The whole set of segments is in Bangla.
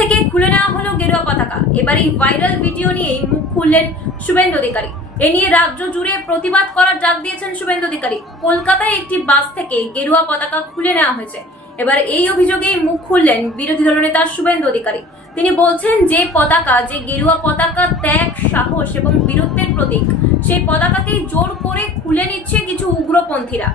থেকে খুলে নেওয়া হলো গেরুয়া পতাকা। এবার এই ভাইরাল ভিডিও নিয়েই মুখ খুললেন শুভেন্দু অধিকারী। এ নিয়ে রাজ্য জুড়ে প্রতিবাদ করার ডাক দিয়েছেন শুভেন্দু অধিকারী। কলকাতায় একটি বাস থেকে গেরুয়া পতাকা খুলে নেওয়া হয়েছে। এবার এই অভিযোগেই মুখ খুললেন বিরোধী দলনেতা শুভেন্দু অধিকারী। তিনি বলছেন যে পতাকা, যে গেরুয়া পতাকা ত্যাগ, সাহস এবং বীরত্বের প্রতীক, সেই পতাকাকেই জোর করে খুলে নিচ্ছে কিছু উগ্রপন্থীরা।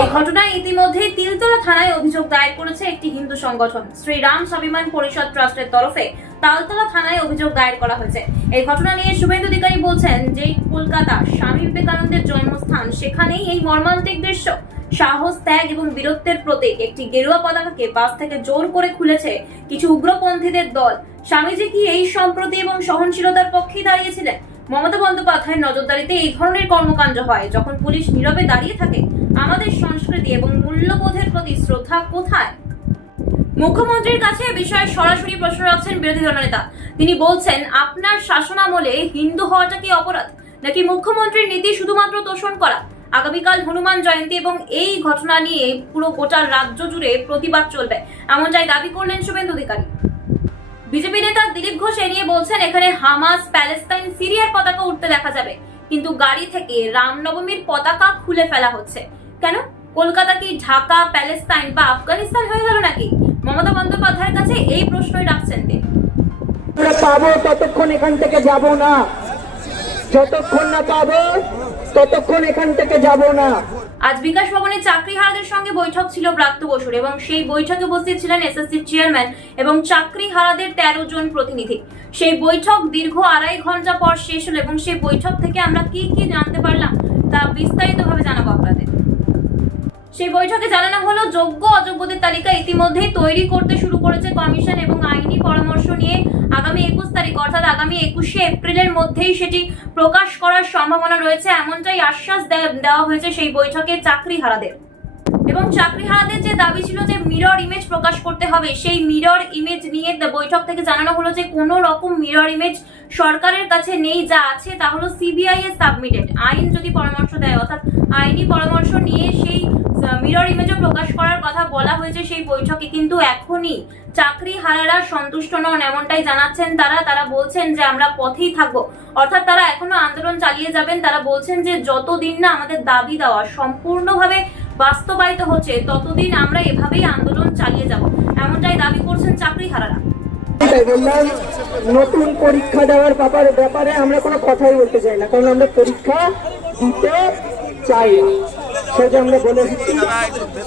এই ঘটনায় ইতিমধ্যে তিলতলা থানায় অভিযোগ দায়ের করেছে একটি হিন্দু সংগঠন। শ্রীরাম স্বাভিমান পরিষদ ট্রাস্টের তরফে তালতলা থানায় অভিযোগ দায়ের করা হয়েছে। এই ঘটনা নিয়ে শুভেন্দু অধিকারী বলছেন যে কলকাতা স্বামী বিবেকানন্দের জন্মস্থান, সেখানেই এই মর্মান্তিক দৃশ্য। সাহস, ত্যাগ এবং বীরত্বের প্রতীক একটি গেরুয়া পতাকাকে বাস থেকে জোর করে খুলেছে কিছু উগ্রপন্থীদের দল। স্বামীজি কি এই সম্প্রতি এবং সহনশীলতার পক্ষেই দাঁড়িয়েছিলেন? মমতা বন্দ্যোপাধ্যায়ের নজরদারিতে এই ধরনের কর্মকাণ্ড হয় যখন পুলিশ নীরবে দাঁড়িয়ে থাকে। আমাদের সংস্কৃতি এবং মূল্যবোধের প্রতি শ্রদ্ধা কোথায়? মুখ্যমন্ত্রীর কাছে বিষয়ে সরাসরি প্রশ্ন রাখছেন বিরোধী দলনেতা। তিনি বলছেন, আপনার শাসনামলে হিন্দু হওয়াটা কি অপরাধ, নাকি মুখ্যমন্ত্রীর নীতি শুধুমাত্র তোষণ করা? আগামীকাল হনুমান জয়ন্তী এবং এই ঘটনা নিয়ে পুরো গোটা রাজ্য জুড়ে প্রতিবাদ চলবে, এমনটাই দাবি করলেন শুভেন্দু অধিকারী। বিজেপি নেতা দিলীপ ঘোষ এ নিয়ে বলছেন, এখানে হামাস, প্যালেস্তাইন, সিরিয়ার পতাকা উঠতে দেখা যাবে, কিন্তু গাড়ি থেকে রামনবমীর পতাকা খুলে ফেলা হচ্ছে কেন? কলকাতা কি ঢাকা, প্যালেস্তাইন বা আফগানিস্তান হয়ে গেল নাকি? মমতা বন্দ্যোপাধ্যায়ের কাছে এই প্রশ্নই রাখছেন তিনি। আমরা পাবো ততক্ষণ এখান থেকে যাব না, যতক্ষণ না পাবো ততক্ষণ এখান থেকে যাব না। আজ বিকাশ ভবনে চাকরিহারাদের সঙ্গে বৈঠক ছিল ব্রাত্য বসুর এবং সেই বৈঠকে উপস্থিত ছিলেন এসএসসির চেয়ারম্যান এবং চাকরিহারাদের 13 জন প্রতিনিধি। সেই বৈঠক দীর্ঘ 2.5 ঘন্টা পর শেষ হলো এবং সেই বৈঠক থেকে আমরা কি জানতে পারলাম তা বিস্তারিতভাবে জানাবো আপনাদের। সেই বৈঠকে জানানো হলো, যোগ্য অযোগ্যদের তালিকা ইতিমধ্যেই তৈরি করতে শুরু করেছে কমিশন এবং আইনি পরামর্শ নিয়ে আগামী 21 তারিখ অর্থাৎ আগামী 21শে এপ্রিলের মধ্যেই সেটি প্রকাশ করার সম্ভাবনা রয়েছে, এমনটাই আশ্বাস দেওয়া হয়েছে সেই বৈঠকে চাকরিহারাদের। এবং চাকরিহারাদের যে দাবি ছিল যে মিরর ইমেজ প্রকাশ করতে হবে, সেই মিরর ইমেজ নিয়ে বৈঠক থেকে জানানো হলো যে কোনো রকম মিরর ইমেজ সরকারের কাছে নেই, যা আছে তা হলো সিবিআই এর সাবমিটেড। আইন যদি পরামর্শ দেয় অর্থাৎ আইনি পরামর্শ নিয়ে সেই মিরর ইমেজও প্রকাশ করার কথা বলা হয়েছে সেই বৈঠকে, কিন্তু এখনই চাকরিহারারা সন্তুষ্ট নন, এমনটাই জানাচ্ছেন তারা বলছেন যে আমরা পথেই থাকবো, অর্থাৎ তারা এখনো আন্দোলন চালিয়ে যাবেন। তারা বলছেন যে যতদিন না আমাদের দাবি দেওয়া সম্পূর্ণভাবে বাস্তবায়িত হচ্ছে ততদিন আমরা এভাবেই আন্দোলন চালিয়ে যাব, এমনটাই দাবি করছেন চাকরিহারারা। নতুন পরীক্ষা দেওয়ার ব্যাপারে আমরা কোনো কথাই বলতে চাই না, কারণ আমরা পরীক্ষা দিতে চাই না, সেটা আমরা বলে এসেছি।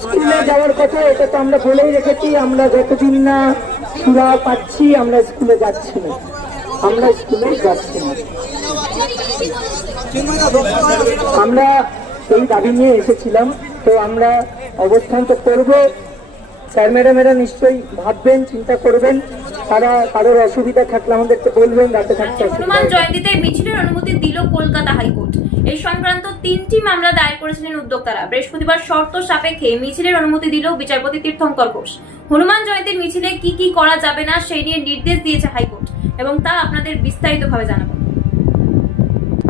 স্কুলে যাওয়ার কথা এটা তো আমরা বলেই রেখেছি, আমরা যতদিন না সুরা পাচ্ছি আমরা স্কুলে যাচ্ছি না, আমরা স্কুলে যাচ্ছি না। আমরা এই দাবি নিয়ে এসেছিলাম, তো আমরা অবস্থান তো করবো। স্যার ম্যাডামেরা নিশ্চয়ই ভাববেন, চিন্তা করবেন, তারা কারোর অসুবিধা থাকলে আমাদেরকে বলবেন, রাতে থাকতে। হনুমান জয়ন্তীতে মিছিলের অনুমতি দিল কলকাতা হাইকোর্ট। এই সংক্রান্ত 3টি মামলা দায়ের করেছিলেন উদ্যোক্তারা। বৃহস্পতিবার শর্ত সাপেক্ষে মিছিলের অনুমতি দিল বিচারপতি তীর্থঙ্কর ঘোষ। হনুমান জয়ন্তীর মিছিলে কি করা যাবে না সেই নিয়ে নির্দেশ দিয়েছে হাইকোর্ট এবং তা আপনাদের বিস্তারিতভাবে জানাবো।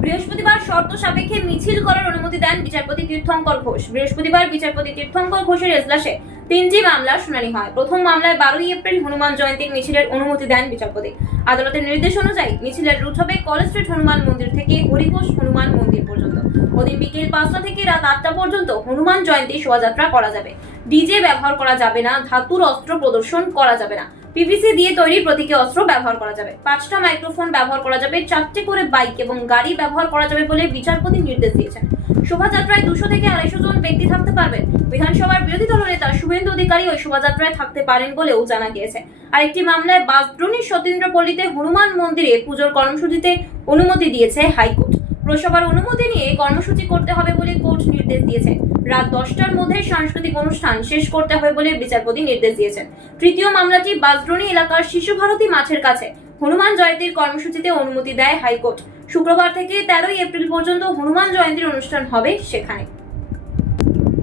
বৃহস্পতিবার শর্ত সাপেক্ষে মিছিল করার অনুমতি দেন বিচারপতি তীর্থঙ্কর ঘোষ। বৃহস্পতিবার বিচারপতি তীর্থঙ্কর ঘোষের এজলাসে 3টি মামলার শুনানি হয়। প্রথম মামলায় 12ই এপ্রিল হনুমান জয়ন্তীর মিছিলের অনুমতি দেন বিচারপতি। আদালতের নির্দেশ অনুযায়ী মিছিলের রুট হবে কলেজ স্ট্রিট হনুমান মন্দির থেকে হরিঘোষ হনুমান মন্দির পর্যন্ত। ওদিন বিকেল 5টা থেকে রাত 8টা পর্যন্ত হনুমান জয়ন্তী শোভাযাত্রা করা যাবে। ডিজে ব্যবহার করা যাবে না, ধাতুর অস্ত্র প্রদর্শন করা যাবে না, পিভিসি দিয়ে তৈরি প্রতীকী অস্ত্র ব্যবহার করা যাবে, 5টা মাইক্রোফোন ব্যবহার করা যাবে, 4টে করে বাইক এবং গাড়ি ব্যবহার করা যাবে বলে বিচারপতি নির্দেশ দিয়েছেন। শোভাযাত্রায় 200 থেকে 250 জন ব্যক্তি থাকতে পারবেন। বিধানসভার বিরোধী দলনেতা শুভেন্দু অধিকারী ওই শোভাযাত্রায় থাকতে পারেন বলেও জানা গিয়েছে। আরেকটি মামলায় বাসদ্রোণী সতীন্দ্রপল্লীতে হনুমান মন্দিরে পুজোর কর্মসূচিতে অনুমতি দিয়েছে হাইকোর্ট। পুরসভার অনুমতি নিয়ে কর্মসূচি করতে হবে বলে কোর্ট নির্দেশ দিয়েছে। রাত 10টার মধ্যে সাংস্কৃতিক অনুষ্ঠান শেষ করতে হবে বলে বিচারপতি নির্দেশ দিয়েছেন। তৃতীয় মামলাটি বাসদ্রোণী এলাকার শিশু ভারতী মাঠের কাছে হনুমান জয়ন্তীর কর্মসূচিতে অনুমতি দেয় হাইকোর্ট। শুক্রবার থেকে 13ই এপ্রিল পর্যন্ত হনুমান জয়ন্তীর অনুষ্ঠান হবে সেখানে।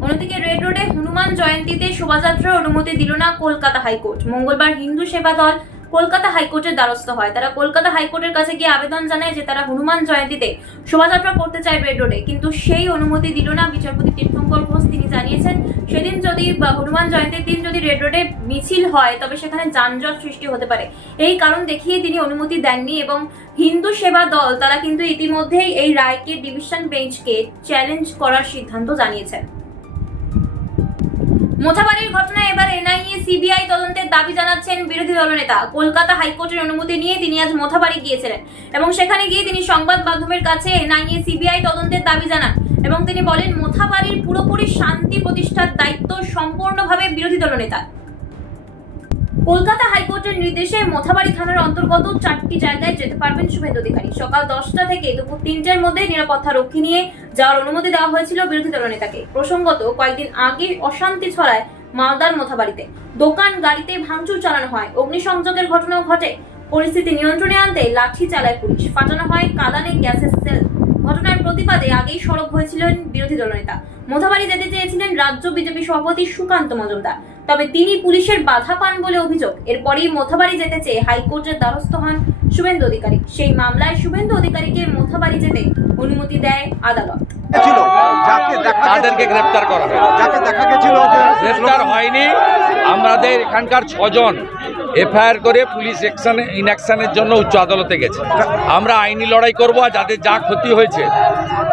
অন্যদিকে রেড রোডে হনুমান জয়ন্তীতে শোভাযাত্রার অনুমতি দিল না কলকাতা হাইকোর্ট। মঙ্গলবার হিন্দু সেবা দল কলকাতা হাইকোর্টের দ্বারস্থ হয়। তারা কলকাতা হাইকোর্টের কাছে গিয়ে আবেদন জানায় যে তারা হনুমান জয়ন্তীতে শোভাযাত্রা করতে চায় রেড রোডে, কিন্তু সেই অনুমতি দিল না বিচারপতি তীর্থঙ্কর ঘোষ। তিনি জানিয়েছেন সেদিন যদি হনুমান জয়ন্তীর দিন যদি রেড রোডে মিছিল হয় তবে সেখানে যানজট সৃষ্টি হতে পারে। এই কারণ দেখিয়ে তিনি অনুমতি দেননি এবং হিন্দু সেবা দল তারা কিন্তু ইতিমধ্যেই এই রায়কে ডিভিশন বেঞ্চকে চ্যালেঞ্জ করার সিদ্ধান্ত জানিয়েছেন। মোথাবাড়ির ঘটনায় এবার এনআইএ সিবিআই তদন্তের দাবি জানাচ্ছেন বিরোধী দলনেতা। কলকাতা হাইকোর্টের অনুমতি নিয়ে তিনি আজ মোথাবাড়ি গিয়েছিলেন এবং সেখানে গিয়ে তিনি সংবাদ মাধ্যমের কাছে এনআইএ সিবিআই তদন্তের দাবি জানান এবং তিনি বলেন মোথাবাড়ির পুরোপুরি শান্তি প্রতিষ্ঠার দায়িত্ব সম্পূর্ণভাবে বিরোধী দলনেতা। কলকাতা হাইকোর্টের নির্দেশে মোথাবাড়ি থানার অন্তর্গত 4টি জায়গায় যেতে পারবেন শুভেন্দু অধিকারী। সকাল 10টা থেকে দুপুর 3টার মধ্যে নিরাপত্তা রক্ষী নিয়ে যাওয়ার অনুমতি দেওয়া হয়েছিল বিরোধী দলনেতাকে। প্রসঙ্গত কয়েকদিন আগে অশান্তি ছড়ায় মালদার মোথাবাড়িতে, দোকান গাড়িতে ভাঙচুর চালানো হয়, অগ্নিসংযোগের ঘটনাও ঘটে। পরিস্থিতি নিয়ন্ত্রণে আনতে লাঠি চালায় পুলিশ, ফাটানো হয় কালানে গ্যাসের সেল। ঘটনার প্রতিবাদে আগেই সরব হয়েছিলেন বিরোধী দলনেতা। মোথাবাড়ি যেতে চেয়েছিলেন রাজ্য বিজেপি সভাপতি সুকান্ত মজুমদার, তবে তিনি পুলিশের বাধা পান বলে অভিযোগ। এরপরই মোথাবাড়ি যেতে চেয়ে হাইকোর্টের দ্বারস্থ হন শুভেন্দু অধিকারী। সেই মামলায় শুভেন্দু অধিকারীকে মোথাবাড়ি যেতে অনুমতি দেয় আদালত। তাদেরকে গ্রেপ্তার করা হয়, যাকে দেখা গেছিল গ্রেপ্তার হয়নি। আমাদের এখানকার 6 জন এফআইআর করে পুলিশ ইনঅ্যাকশনের জন্য উচ্চ আদালতে গেছে। আমরা আইনি লড়াই করব, আর যাদের যা ক্ষতি হয়েছে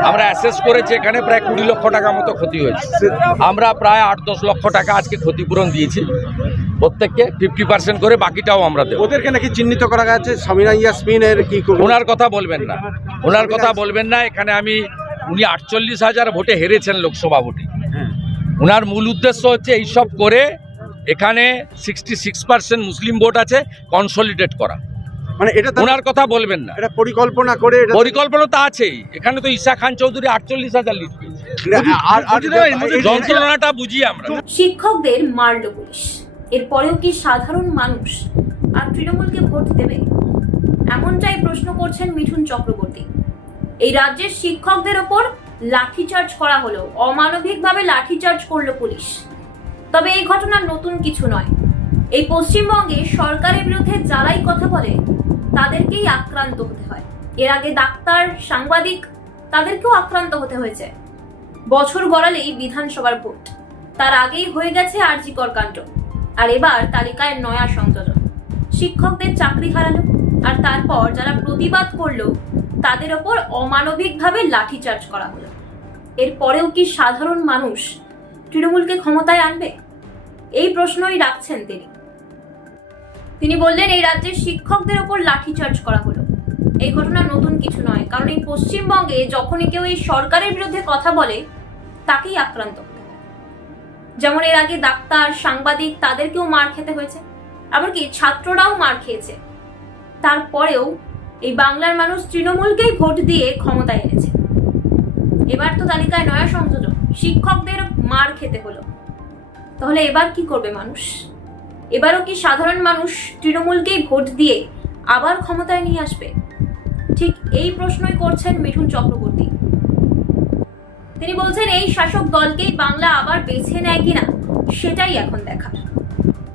আমরা অ্যাসেস করেছি, এখানে প্রায় 20 লক্ষ টাকা মতো ক্ষতি হয়েছে। আমরা প্রায় 8-10 লক্ষ টাকা আজকে ক্ষতিপূরণ দিয়েছি প্রত্যেককে 50% করে, বাকিটাও আমরা দেব। ওদেরকে নাকি চিহ্নিত করা গেছে সামিনা ইয়াসমিনের কি করবে? ওনার কথা বলবেন না, ওনার কথা বলবেন না। এখানে উনি 48,000 ভোটে হেরেছেন লোকসভা ভোটে। ওনার মূল উদ্দেশ্য হচ্ছে এইসব করে এখানে 66% মুসলিম ভোট আছে, কনসলিডেট করা। মানে এটা ওনার কথা বলবেন না। এটা পরিকল্পনা করে পরিকল্পনা তো আছেই। এখানে তো ঈশা খান চৌধুরী 48,000 লিড পেয়েছে। যন্ত্রণাটা বুঝি আমরা। শিক্ষকদের মারল পুলিশ, এরপরেও কি সাধারণ মানুষ আর তৃণমূলকে ভোট দেবে? এমনটাই প্রশ্ন করছেন মিঠুন চক্রবর্তী। এই রাজ্যের শিক্ষকদের ওপর লাঠিচার্জ করা হলো, অমানবিকভাবে লাঠিচার্জ করলো পুলিশ। তবে এই ঘটনা নতুন কিছু নয়। এই পশ্চিমবঙ্গে সরকারের বিরুদ্ধে যারাই কথা বলে তাদেরকেই আক্রান্ত হতে হয়। এর আগে ডাক্তার, সাংবাদিক তাদেরকেও আক্রান্ত হতে হয়েছে। বছর গড়ালেই বিধানসভার ভোট, তার আগেই হয়ে গেছে আরজিকর কাণ্ড, আর এবার তালিকায় নয়া সংযোজন। শিক্ষকদের চাকরি হারালো, আর তারপর যারা প্রতিবাদ করলো তাদের ওপর অমানবিকভাবে লাঠিচার্জ করা হলো। এরপরেও কি সাধারণ মানুষ তৃণমূলকে ক্ষমতায় আনবে? এই প্রশ্নই রাখছেন তিনি বললেন এই রাজ্যের শিক্ষকদের ওপর লাঠিচার্জ করা হলো। এই ঘটনা নতুন কিছু নয়, কারণ এই পশ্চিমবঙ্গে যখনই কেউ এই সরকারের বিরুদ্ধে কথা বলে তাকেই আক্রান্ত হতে হয়। যেমন এর আগে ডাক্তার, সাংবাদিক তাদেরকেও মার খেতে হয়েছে, এমনকি ছাত্ররাও মার খেয়েছে। তারপরেও এই বাংলার মানুষ তৃণমূলকেই ভোট দিয়ে ক্ষমতায় এনেছে। এবার তো তালিকায় নয়া সংযোজন, শিক্ষকদের মার খেতে হলো। তাহলে এবার কি করবে মানুষ? এবারও কি সাধারণ মানুষ তৃণমূলকেই ভোট দিয়ে আবার ক্ষমতায় নিয়ে আসবে? ঠিক এই প্রশ্নই করছেন মিঠুন চক্রবর্তী। তিনি বলছেন এই শাসক দলকেই বাংলা আবার বেছে নেয় কিনা সেটাই এখন দেখার।